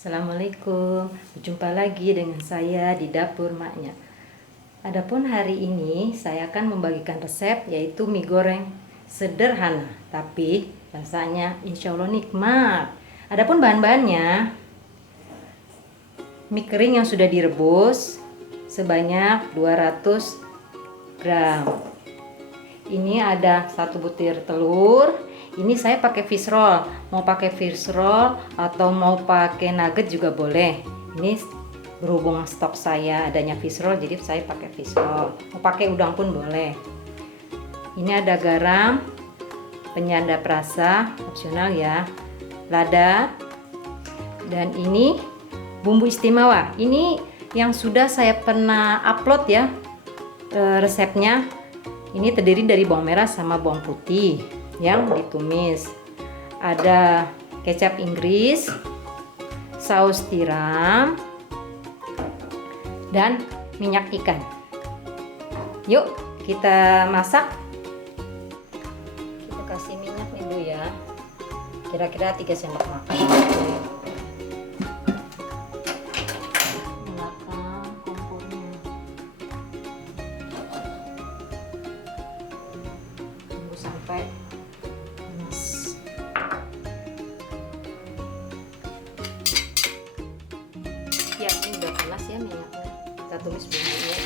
Assalamualaikum, berjumpa lagi dengan saya di dapur maknya. Adapun hari ini saya akan membagikan resep yaitu mie goreng sederhana tapi rasanya insya Allah nikmat. Adapun bahan-bahannya, mie kering yang sudah direbus sebanyak 200 gram. Ini ada 1 butir telur. Ini saya pakai fish roll, mau pakai fish roll atau mau pakai nugget juga boleh. Ini berhubung stok saya adanya fish roll, jadi saya pakai fish roll. Mau pakai udang pun boleh. Ini ada garam, penyedap rasa opsional ya, lada, dan ini bumbu istimewa. Ini yang sudah saya pernah upload ya resepnya. Ini terdiri dari bawang merah sama bawang putih yang ditumis. Ada kecap Inggris, saus tiram, dan minyak ikan. Yuk kita masak. Kita kasih minyak nih Bu ya, kira-kira 3 sendok makan. Nyalakan kompornya, tunggu sampai ya, ini udah panas ya minyaknya. Kita tumis bumbunya.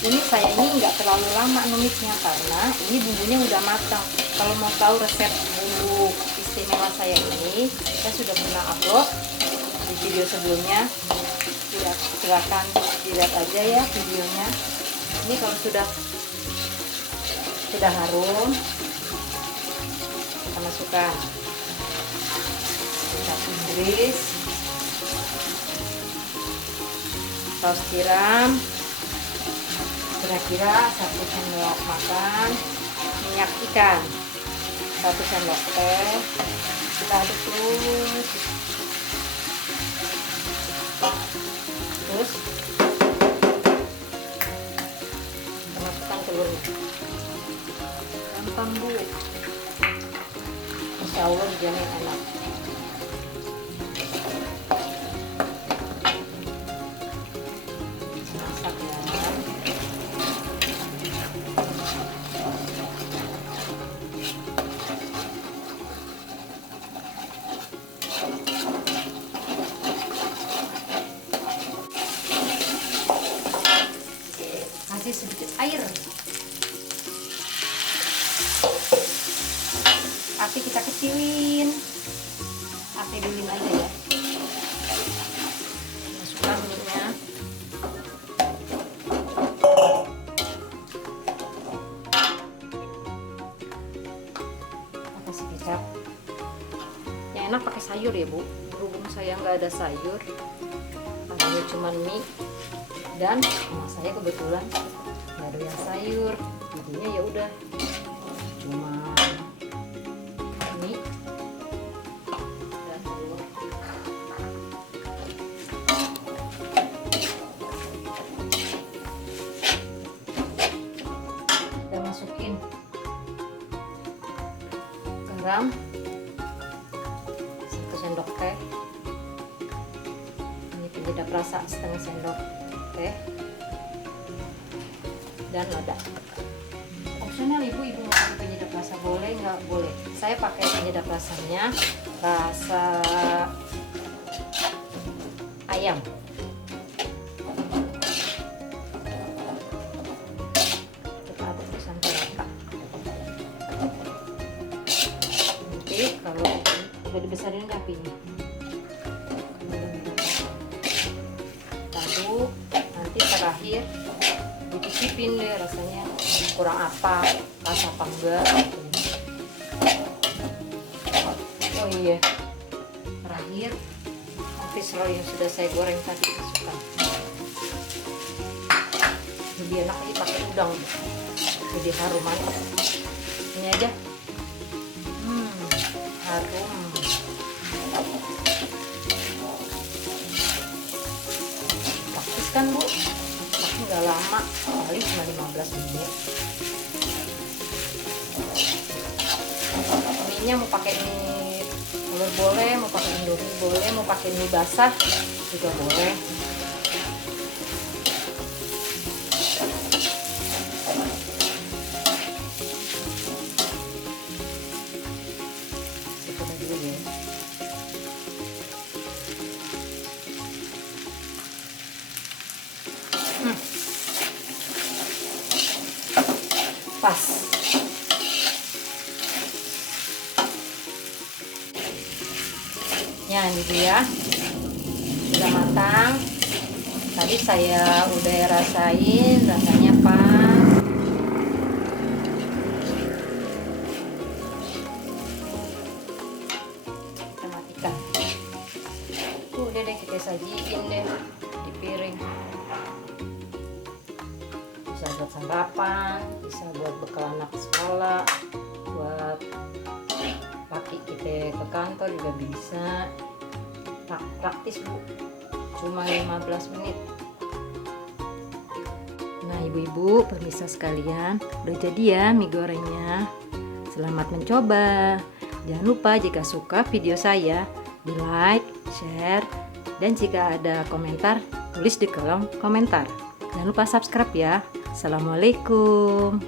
Ini saya nggak terlalu lama numisnya karena ini bumbunya udah matang. Kalau mau tahu resep bumbu istimewa saya ini, saya sudah pernah upload di video sebelumnya. Silakan dilihat aja ya videonya. Ini kalau sudah harum, kita masukkan kecap Inggris, saus tiram, kira-kira 1 sendok makan, minyak ikan 1 sendok teh. Kita aduk terus, kita masukkan telurnya. Gampang Bu, insya Allah dijamin enak. Masak ya. Kasih sedikit air. Api kita kecilin, api dulin aja ya. Masukkan telurnya. Kasih kecap. Yang enak pakai sayur ya Bu. Berhubung saya nggak ada sayur, adanya cuma mie dan saya kebetulan nggak ada yang sayur, jadinya ya udah cuma mie dan telur. Kita masukin garam 1 sendok teh. Ini penyedap rasa setengah sendok teh dan lada. Opsional ibu mau pakai penyedap rasa boleh, nggak boleh. Saya pakai penyedap rasanya rasa ayam. Kita aduk sampai rata. Nanti kalau udah dibesarin apinya, aduk. Nanti terakhir dicicipin deh rasanya kurang apa, pas apa enggak. Oh iya, terakhir fish roll yang sudah saya goreng tadi masukkan. Lebih enak lagi pakai udang, jadi harum mantap. Ini aja, harum. Praktis kan Bu? Nggak lama, paling cuma 15 menit. Intinya mau pakai mie telur boleh, mau pakai indomie boleh, mau pakai mie basah juga boleh. Seperti dulu ya. Pas. Ya, ini dia sudah matang. Tadi saya udah rasain, rasanya pas. Kita matikan. Udah deh, kita sajiin deh di piring. Bisa buat sarapan, bisa buat bekal anak sekolah, buat pagi kita ke kantor juga bisa. Praktis Bu, cuma 15 menit. Nah ibu-ibu pemirsa sekalian, udah jadi ya mie gorengnya. Selamat mencoba. Jangan lupa jika suka video saya, di like, share, dan jika ada komentar, tulis di kolom komentar. Jangan lupa subscribe ya. Assalamualaikum.